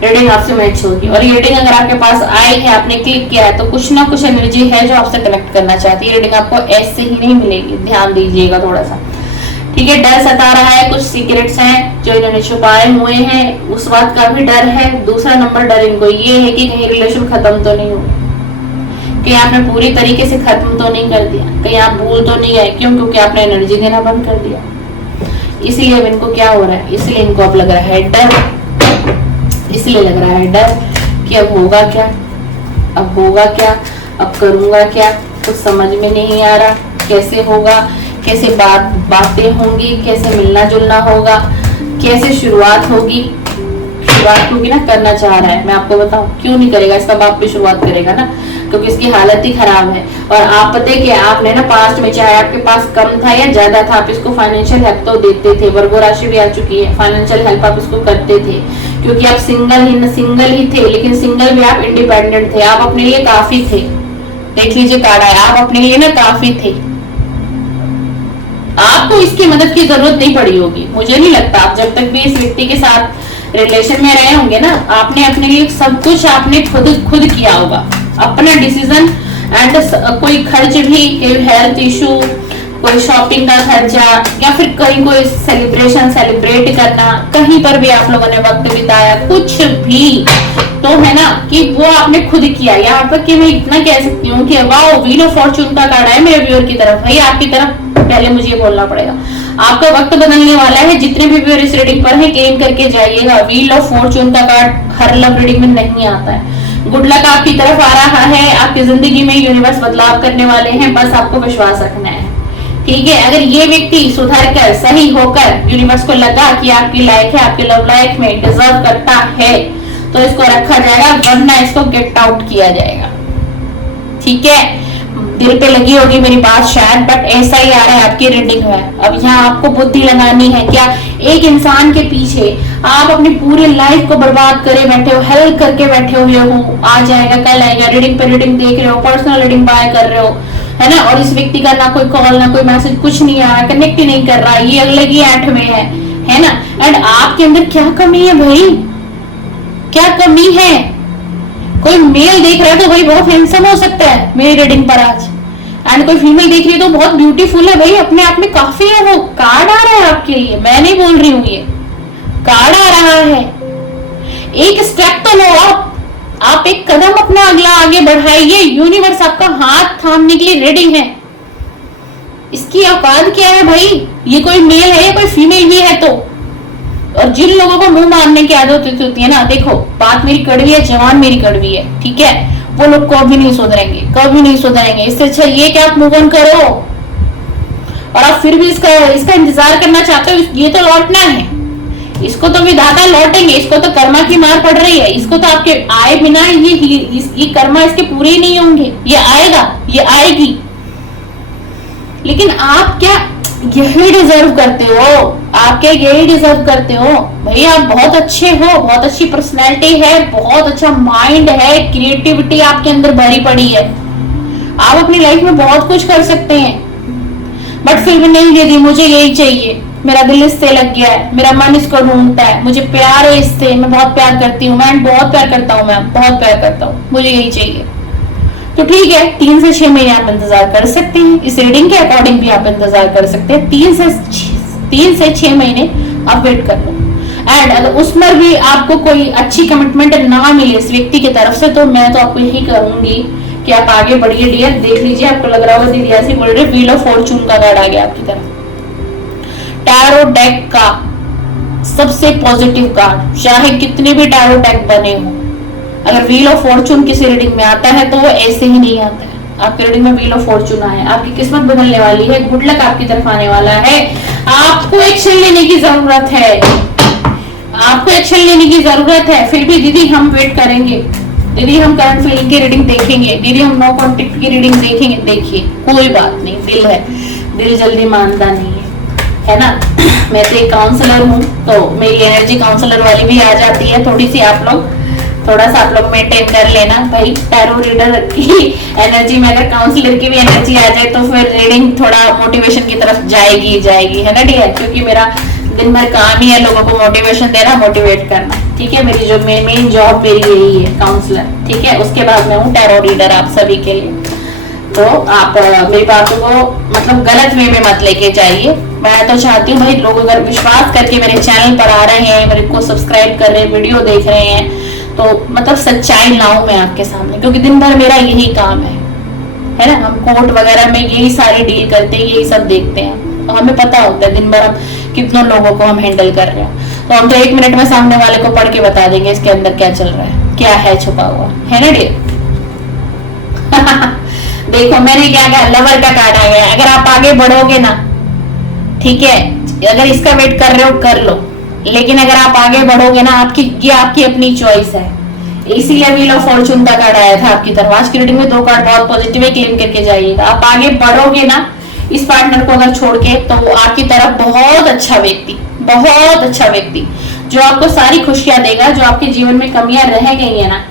रीडिंग आपसे मैच होगी। और ये रीडिंग अगर आपके पास आई है, आपने क्लिक किया है, तो कुछ ना कुछ एनर्जी है जो आपसे कनेक्ट करना चाहती है। रीडिंग आपको ऐसे ही नहीं मिलेगी, ध्यान दीजिएगा थोड़ा सा, ठीक है। डर सता रहा है, कुछ सीक्रेट्स हैं जो इन्होंने छुपाए हुए हैं, उस बात का भी डर है। दूसरा नंबर डर इनको ये है कि कहीं रिलेशन खत्म तो नहीं होगा, कहीं आपने पूरी तरीके से खत्म तो नहीं कर दिया, कहीं आप भूल तो नहीं गए। क्यों? क्योंकि आपने एनर्जी देना बंद कर दिया। इसलिए अब इनको क्या हो रहा है, इसलिए इनको अब लग रहा है डर, इसलिए लग रहा है डर कि अब होगा क्या, अब होगा क्या, अब करूंगा क्या, कुछ समझ में नहीं आ रहा, कैसे होगा, कैसे बातें होंगी, कैसे मिलना जुलना होगा, कैसे शुरुआत होगी। शुरुआत क्योंकि ना करना चाह रहा है, मैं आपको बताऊं क्यों नहीं करेगा, इसका बाप भी शुरुआत करेगा ना, क्योंकि इसकी हालत ही खराब है। और आप पता है कि आपने ना पास्ट में, चाहे आपके पास कम था या ज्यादा था, आप इसको फाइनेंशियल हेल्प तो देते थे। वर्गो राशि भी आ चुकी है, फाइनेंशियल हेल्प आप इसको करते थे, क्योंकि आप सिंगल ही थे। लेकिन सिंगल भी आप इंडिपेंडेंट थे, आप अपने लिए काफी थे। देख लीजिए कार्ड है, आप अपने लिए ना काफी थे, आपको इसकी मदद की जरूरत नहीं पड़ी होगी। मुझे नहीं लगता, आप जब तक भी इस व्यक्ति के साथ रिलेशन में रहे होंगे ना, आपने अपने लिए सब कुछ आपने खुद किया होगा, अपना डिसीजन। एंड कोई खर्च भी, हेल्थ इशू, कोई शॉपिंग का खर्चा या फिर कहीं कोई सेलिब्रेशन सेलिब्रेट करना, कहीं पर भी आप लोगों ने वक्त बिताया, कुछ भी तो है ना कि वो आपने खुद किया। यहाँ तक कि मैं इतना कह सकती हूँ कि वाह, व्हील ऑफ फॉर्चून का कार्ड है मेरे व्यूअर की तरफ। भाई आपकी तरफ पहले मुझे ये बोलना पड़ेगा, आपका वक्त बदलने वाला है। जितने भी व्यूअर इस रीडिंग पर है क्लेम करके जाइएगा। व्हील ऑफ फॉर्चून का कार्ड हर लव रीडिंग में नहीं आता है। गुड लक आपकी तरफ आ रहा है। आपकी जिंदगी में यूनिवर्स बदलाव करने वाले हैं, बस आपको विश्वास रखना है, ठीक है। अगर ये व्यक्ति सुधर कर सही होकर यूनिवर्स को लगा कि आपकी लायक है, आपके लव लाइफ में डिजर्व करता है, तो इसको रखा जाएगा, वरना इसको गेट आउट किया जाएगा, ठीक है। दिल पे लगी होगी मेरी बात शायद, बट ऐसा ही आ रहा है आपकी रीडिंग में। अब यहाँ आपको बुद्धि लगानी है। क्या एक इंसान के पीछे आप अपनी पूरी लाइफ को बर्बाद करे बैठे हो, हेल्प करके बैठे हुए हो, आ जाएगा कल आएगा, रीडिंग पे रीडिंग देख रहे हो, पर्सनल रीडिंग बाय कर रहे हो, है ना, और इस व्यक्ति का ना कोई कॉल ना कोई मैसेज, कुछ नहीं आ रहा, कनेक्ट ही नहीं कर रहा, ये अगले की ऐठ में है ना। एंड आपके अंदर क्या कमी है भाई, क्या कमी है? कोई मेल देख रहा है तो भाई बहुत हैंडसम हो सकता है मेरी रीडिंग पर आज, एंड कोई फीमेल देख रही है तो बहुत ब्यूटीफुल है भाई, अपने आप में काफी है। वो कार्ड आ रहा है आपके लिए, मैं नहीं बोल रही हूँ, ये कार्ड आ रहा है। एक स्टेप तो लो आप एक कदम अपना अगला आगे बढ़ाइए। यूनिवर्स आपका हाथ थामने के लिए रेडी है। इसकी औकात क्या है भाई? ये कोई मेल है या कोई फीमेल भी है तो। और जिन लोगों को मुंह मारने की आदत होती है ना, देखो बात मेरी कड़वी है, जवान मेरी कड़वी है, ठीक है, वो लोग कभी नहीं सुधरेंगे, कभी नहीं सुधरेंगे। इससे अच्छा ये कि आप मूव ऑन करो। और आप फिर भी इसका इंतजार करना चाहते हो, ये तो लौटना है, इसको तो विधाता लौटेंगे, इसको तो कर्मा की मार पड़ रही है, इसको तो आपके आए बिना ये कर्मा इसके पूरे ही नहीं होंगे। ये आएगा, ये आएगी, लेकिन आप क्या यही डिजर्व करते हो? आप क्या यही डिजर्व करते हो भाई? आप बहुत अच्छे हो, बहुत अच्छी पर्सनैलिटी है, बहुत अच्छा माइंड है, क्रिएटिविटी आपके अंदर भरी पड़ी है, आप अपनी लाइफ में बहुत कुछ कर सकते हैं, बट फिर भी नहीं दीदी मुझे यही चाहिए, मेरा दिल इससे लग गया है, मेरा मन इसको ढूंढता है, मुझे प्यार है इससे, मैं बहुत प्यार करती हूँ, मैं बहुत प्यार करता हूँ, मैं बहुत प्यार करता हूँ, मुझे यही चाहिए। तो ठीक है, 3 से 6 महीने आप इंतजार कर सकते हैं। इस रीडिंग के अकॉर्डिंग भी आप इंतजार कर सकते हैं। 3 से 6 महीने आप वेट कर लो। एंड अगर उसमें भी आपको कोई अच्छी कमिटमेंट ना मिले इस व्यक्ति की तरफ से, तो मैं तो आपको यही कहूंगी कि आप आगे बढ़िए डियर। देख लीजिए, आपको लग रहा होगा दीदी ऐसे बोल रहे, व्हील ऑफ फॉर्चून का कार्ड आ गया आपकी तरफ। टैरो डेक का सबसे पॉजिटिव कार्ड, चाहे कितने भी टैरो डेक बने हो, अगर व्हील ऑफ फॉर्चून किसी रीडिंग में आता है तो वो ऐसे ही नहीं आता है। आपकी रीडिंग में व्हील ऑफ फॉर्चून आया, आपकी किस्मत बदलने वाली है, गुड लक आपकी तरफ आने वाला है। आपको एक्शन लेने की जरूरत है, आपको एक्शन लेने की जरूरत है। फिर भी दीदी हम वेट करेंगे, दीदी हम करंट फीलिंग की रीडिंग देखेंगे, दीदी हम नो कॉन्टेक्ट की रीडिंग देखेंगे। देखिए कोई बात नहीं, दिल है, दिल जल्दी मानता नहीं है ना। मैं तो एक काउंसलर हूँ, तो मेरी एनर्जी काउंसलर वाली भी आ जाती है थोड़ी सी। आप लोग थोड़ा सा आप लोग मेंटेन कर लेना भाई। टैरो रीडर की एनर्जी में अगर काउंसलर की भी एनर्जी आ जाए तो फिर रीडिंग थोड़ा मोटिवेशन की तरफ जाएगी है ना डियर, क्योंकि मेरा दिन भर काम ही है लोगों को मोटिवेशन देना, मोटिवेट करना, ठीक है। मेरी जो मेन जॉब मेरी यही है, काउंसलर, ठीक है। उसके बाद मैं हूँ टैरो रीडर आप सभी के लिए। तो आप मेरी बातों को मतलब गलत वे में मत लेके जाइए। मैं तो चाहती हूँ भाई लोग अगर विश्वास करके मेरे चैनल पर आ रहे हैं, मेरे को सब्सक्राइब कर रहे हैं, वीडियो देख रहे हैं, तो मतलब सच्चाई लाऊं मैं आपके सामने, क्योंकि दिन भर मेरा यही काम है ना। हम कोर्ट वगैरह में यही सारी डील करते हैं, यही सब देखते हैं, तो हमें पता होता है दिन भर हम कितनों लोगों को हम हैंडल कर रहे हैं। तो हम तो 1 मिनट में सामने वाले को पढ़ के बता देंगे इसके अंदर क्या चल रहा है, क्या है छुपा हुआ, है ना डियर। देखो मैंने क्या कहा, लवर का कार्ड आ गया। अगर आप आगे बढ़ोगे ना, ठीक है, अगर इसका वेट कर रहे हो कर लो, लेकिन अगर आप आगे बढ़ोगे ना, ये आपकी अपनी चॉइस है। इसीलिए व्हील ऑफ फॉर्चून का कार्ड आया था आपकी तरफ। आज की रीडिंग में 2 कार्ड बहुत पॉजिटिव है, क्लेम करके जाइएगा। आप आगे बढ़ोगे ना इस पार्टनर को अगर छोड़ के, तो वो आपकी तरफ बहुत अच्छा व्यक्ति जो आपको सारी खुशियां देगा, जो आपके जीवन में कमियां रह गई है ना,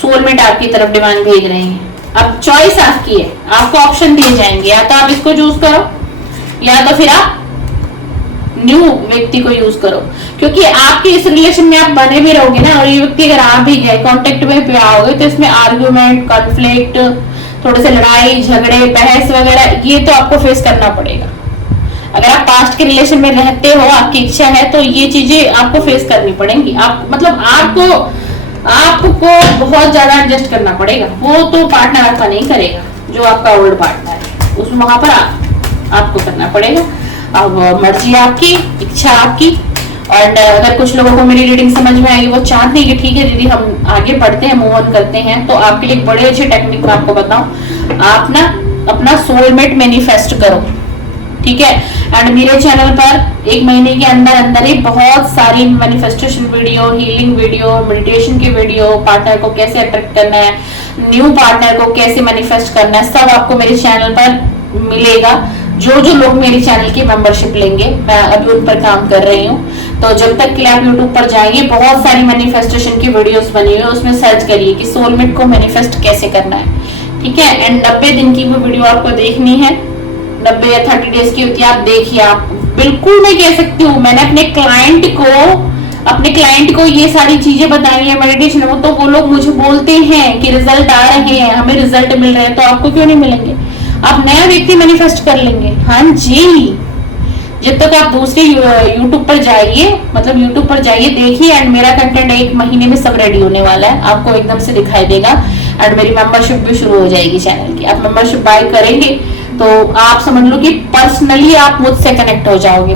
सोलमेट आपकी तरफ डिमांड भेज रहे हैं। अब चॉइस आपकी है, आपको ऑप्शन दिए जाएंगे, या तो आप इसको चूज करो या तो फिर आप न्यू व्यक्ति को यूज करो। क्योंकि आपके इस रिलेशन में आप बने भी रहोगे ना, और ये व्यक्ति अगर आप भी गए कांटेक्ट में पे आओगे, तो इसमें आर्गुमेंट, कॉन्फ्लिक्ट, थोड़े से लड़ाई झगड़े बहस वगैरह, ये तो आपको फेस करना पड़ेगा। अगर आप पास्ट के रिलेशन में रहते हो, आपकी इच्छा है, तो ये चीजें आपको फेस करनी पड़ेंगी। आप मतलब आपको बहुत ज्यादा एडजस्ट करना पड़ेगा। वो तो पार्टनर आपका नहीं करेगा, जो आपका ओल्ड पार्टनर है, उस वहां पर आपको करना पड़ेगा। अब मर्जी आपकी, इच्छा आपकी। और अगर कुछ लोगों को मेरी रीडिंग समझ में आएगी, वो चाहते हैं कि ठीक है दीदी हम आगे बढ़ते हैं, मूव ऑन करते हैं, तो आपके लिए बड़े अच्छे टेक्निक मैं आपको बताऊं। आप ना अपना सोलमेट मैनिफेस्ट करो, ठीक है। एंड मेरे चैनल पर 1 महीने के अंदर अंदर ही बहुत सारी manifestation video, healing video, meditation की वीडियो, पार्टनर को कैसे अट्रैक्ट करना है, न्यू पार्टनर को कैसे मैनिफेस्ट करना है, सब आपको मेरे चैनल पर मिलेगा। जो लोग मेरे चैनल की मेंबरशिप लेंगे, मैं अभी उन पर काम कर रही हूँ। तो जब तक के लिए आप यूट्यूब पर जाइए, बहुत सारी मैनिफेस्टेशन की वीडियोस बनी हुई है, उसमें सर्च करिए कि सोलमेट को मैनिफेस्ट कैसे करना है, ठीक है। एंड 90 दिन की वो वीडियो आपको देखनी है, 90 या 30 डेज की होती है, आप देखिए। आप बिल्कुल मैं कह सकती हूँ, मैंने अपने क्लाइंट को ये सारी चीजें बताई है मेडिटेशन में, तो वो लोग मुझे बोलते हैं कि रिजल्ट आ रहे हैं, हमें रिजल्ट मिल रहे हैं, तो आपको क्यों नहीं मिलेंगे? आप नया व्यक्ति मैनिफेस्ट कर लेंगे। हाँ जी, जब तक आप दूसरे यूट्यूब पर जाइए, मतलब यूट्यूब पर जाइए, देखिए। एंड मेरा कंटेंट 1 महीने में सब रेडी होने वाला है, आपको एकदम से दिखाई देगा। एंड मेरी मेंबरशिप भी शुरू हो जाएगी चैनल की। आप मेंबरशिप बाय करेंगे तो आप समझ लो कि पर्सनली आप मुझसे कनेक्ट हो जाओगे।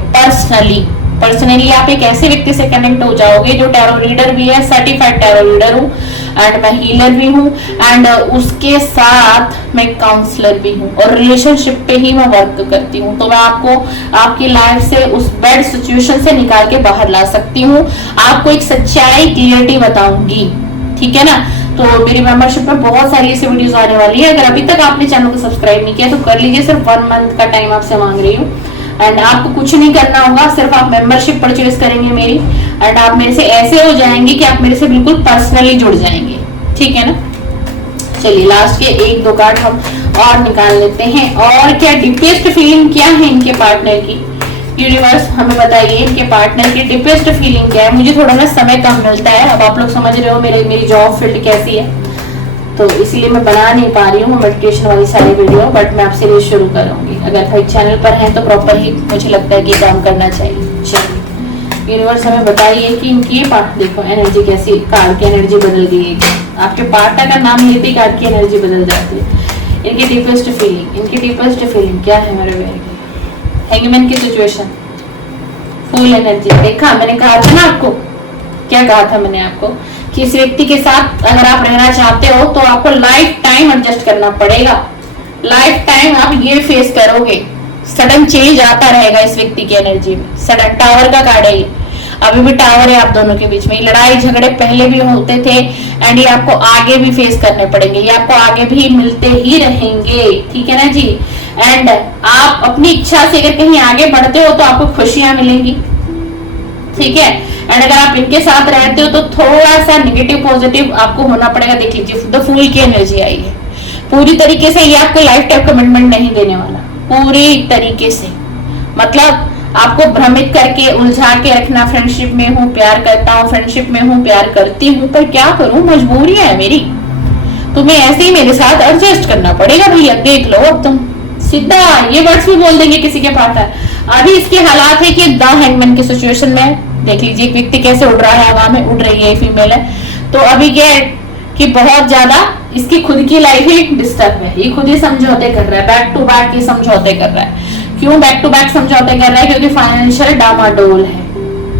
पर्सनली आप एक ऐसे व्यक्ति से कनेक्ट हो जाओगे जो टैरो रीडर भी है, सर्टिफाइड टैरो रीडर हूँ, एंड मैं हीलर भी हूँ, एंड उसके साथ मैं काउंसलर भी हूँ, और रिलेशनशिप पे ही मैं वर्क करती हूँ। तो मैं आपको आपकी लाइफ से उस बैड सिचुएशन से निकाल के बाहर ला सकती हूँ, आपको एक सच्चाई क्लियरिटी बताऊंगी, ठीक है ना। तो मेरी मेंबरशिप में बहुत सारी ऐसी वीडियोस आने वाली है। अगर अभी तक आपने चैनल को सब्सक्राइब नहीं किया तो कर लीजिए, सिर्फ 1 मंथ का टाइम आपसे मांग रही हूँ। एंड आपको कुछ नहीं करना होगा, सिर्फ आप मेंबरशिप परचेज करेंगे मेरी, एंड आप मेरे से ऐसे हो जाएंगे कि आप मेरे से बिल्कुल पर्सनली जुड़ जाएंगे, ठीक है ना। चलिए लास्ट के 1-2 कार्ड हम और निकाल लेते हैं। और क्या डीपेस्ट फीलिंग क्या है इनके पार्टनर की, यूनिवर्स हमें बताइए इनके पार्टनर की डीपेस्ट फीलिंग क्या है। मुझे थोड़ा ना समय कम मिलता है, अब आप लोग समझ रहे हो मेरी जॉब फील्ड कैसी है, तो इसीलिए मैं बना नहीं पा रही हूँ मेडिटेशन वाली सारी वीडियो, बट मैं आपसे ये शुरू करूंगी। अगर भाई चैनल पर है तो प्रॉपर ही मुझे लगता है कि काम करना चाहिए। चलिए यूनिवर्स हमें बताइए कि इनकी देखो एनर्जी कैसी, कार्ड की एनर्जी बदल गई है, आपके पार्टनर का नाम लेते ही कार्ड की एनर्जी बदल जाती है। इनकी डीपेस्ट फीलिंग क्या है मेरे भाई? हैंगमैन की सिचुएशन, फुल एनर्जी। देखा मैंने कहा था ना आपको, क्या कहा था मैंने आपको कि इस व्यक्ति के साथ अगर आप रहना चाहते हो तो आपको लाइफ टाइम एडजस्ट करना पड़ेगा। लाइफ टाइम आप ये फेस करोगे, सडन चेंज आता रहेगा इस व्यक्ति की एनर्जी में। सडन टावर का कार्ड है ये, अभी भी टावर है आप दोनों के बीच में। लड़ाई झगड़े पहले भी होते थे, एंड ये आपको आगे भी फेस करने पड़ेंगे, ये आपको आगे भी मिलते ही रहेंगे, ठीक है ना जी। एंड आप अपनी इच्छा से अगर कहीं आगे बढ़ते हो तो आपको खुशियां मिलेंगी, ठीक है। एंड अगर आप इनके साथ रहते हो तो थोड़ा सा नेगेटिव पॉजिटिव आपको होना पड़ेगा। देख लीजिए द फूल की एनर्जी आई है। पूरी तरीके से ये आपको लाइफ टाइम कमिटमेंट नहीं देने वाला, पूरी तरीके से, मतलब आपको भ्रमित करके उलझा के रखना। फ्रेंडशिप में हूँ, प्यार करता हूँ, फ्रेंडशिप में हूँ, प्यार करती हूँ, पर क्या करूँ, मजबूरियां है मेरी, तुम्हें ऐसे ही मेरे साथ एडजस्ट करना पड़ेगा भैया, देख लो। अब तुम सीधा ये वर्ड्स भी बोल देंगे किसी के पास है। अभी इसके हालात है कि द हैंगमैन की सिचुएशन में देख लीजिए एक व्यक्ति कैसे उड़ रहा है, हवा में उड़ रही है, फीमेल है। तो अभी क्या है कि बहुत ज्यादा इसकी खुद की लाइफ ही डिस्टर्ब है, ये खुद ही समझौते कर रहा है, बैक टू बैक ये समझौते कर रहा है। क्यों बैक टू बैक समझौते कर रहा है? क्योंकि फाइनेंशियल डामाडोल है,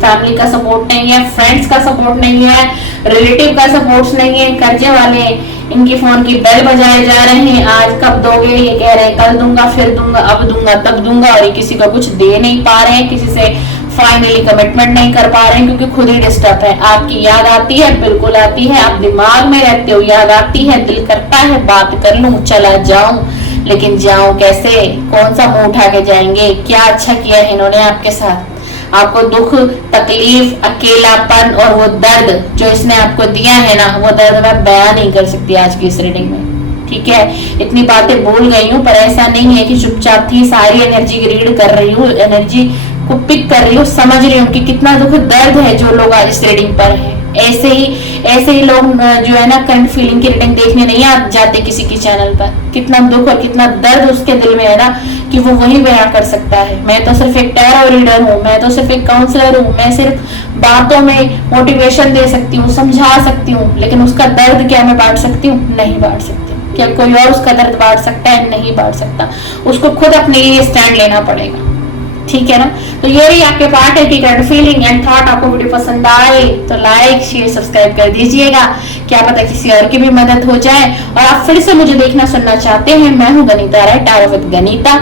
फैमिली का सपोर्ट नहीं है, फ्रेंड्स का सपोर्ट नहीं है, रिलेटिव का सपोर्ट नहीं है, कर्जे वाले इनकी फोन की बेल बजाए जा रहे हैं, आज कब दोगे, ये कह रहे हैं कल दूंगा, फिर दूंगा, अब दूंगा, तब दूंगा, और ये किसी को कुछ दे नहीं पा रहे हैं, किसी से फाइनली कमिटमेंट नहीं कर पा रहे हैं क्योंकि खुद ही डिस्टर्ब है। आपकी याद आती है, बिल्कुल आती है, आप दिमाग में रहते हो, याद आती है, दिल करता है बात कर लूं, चला जाऊं, लेकिन जाऊं कैसे, कौन सा मुंह उठा के जाएंगे? क्या अच्छा किया है इन्होंने आपके साथ? आपको दुख, तकलीफ, अकेलापन और वो दर्द जो इसने आपको दिया है ना, वो दर्द मैं बयान नहीं कर सकती आज की इस रीडिंग में, ठीक है। इतनी बातें बोल गई हूँ, पर ऐसा नहीं है कि चुपचाप थी, सारी एनर्जी रीड कर रही हूँ, एनर्जी को पिक कर रही हूँ, समझ रही हूँ कि कितना दुख दर्द है जो लोग आज इस रीडिंग पर है। ऐसे ही लोग जो है ना करंट फीलिंग की रीडिंग देखने नहीं आ जाते किसी की चैनल पर। कितना दुख और कितना दर्द उसके दिल में है ना कि वो वही बयां कर सकता है। मैं तो सिर्फ एक टैरो रीडर हूँ, मैं तो सिर्फ एक काउंसलर हूँ, मैं सिर्फ बातों में मोटिवेशन दे सकती हूँ, समझा सकती हूँ, लेकिन उसका दर्द क्या मैं बांट सकती हूँ? नहीं बांट सकती। क्या कोई और उसका दर्द बांट सकता है? नहीं बांट सकता। उसको खुद अपने लिए स्टैंड लेना पड़ेगा, ठीक है ना। तो ये रही आपके पार्ट है कि करंट फीलिंग एंड थॉट। आपको वीडियो पसंद आए तो लाइक शेयर सब्सक्राइब कर दीजिएगा, क्या पता किसी और की भी मदद हो जाए। और आप फिर से मुझे देखना सुनना चाहते हैं, मैं हूं गनीता राय, टैरो विद गनीता,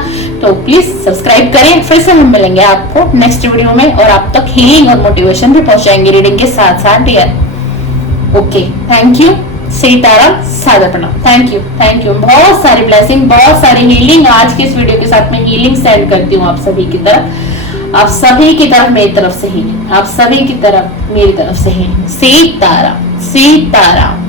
तो प्लीज सब्सक्राइब करें। फिर से हम मिलेंगे आपको नेक्स्ट वीडियो में और आप तक हीलिंग और मोटिवेशन भी पहुंचाएंगे रीडिंग के साथ साथ dear. Okay, thank you. Sitaram, सादर प्रणाम। Thank you. बहुत सारी ब्लेसिंग, बहुत सारी हीलिंग। आज की इस वीडियो के साथ मैं हीलिंग सेंड करती हूँ आप सभी की तरफ, आप सभी की तरफ मेरी तरफ से हीलिंग, आप सभी की तरफ मेरी तरफ से हीलिंग। सीताराम, सीताराम।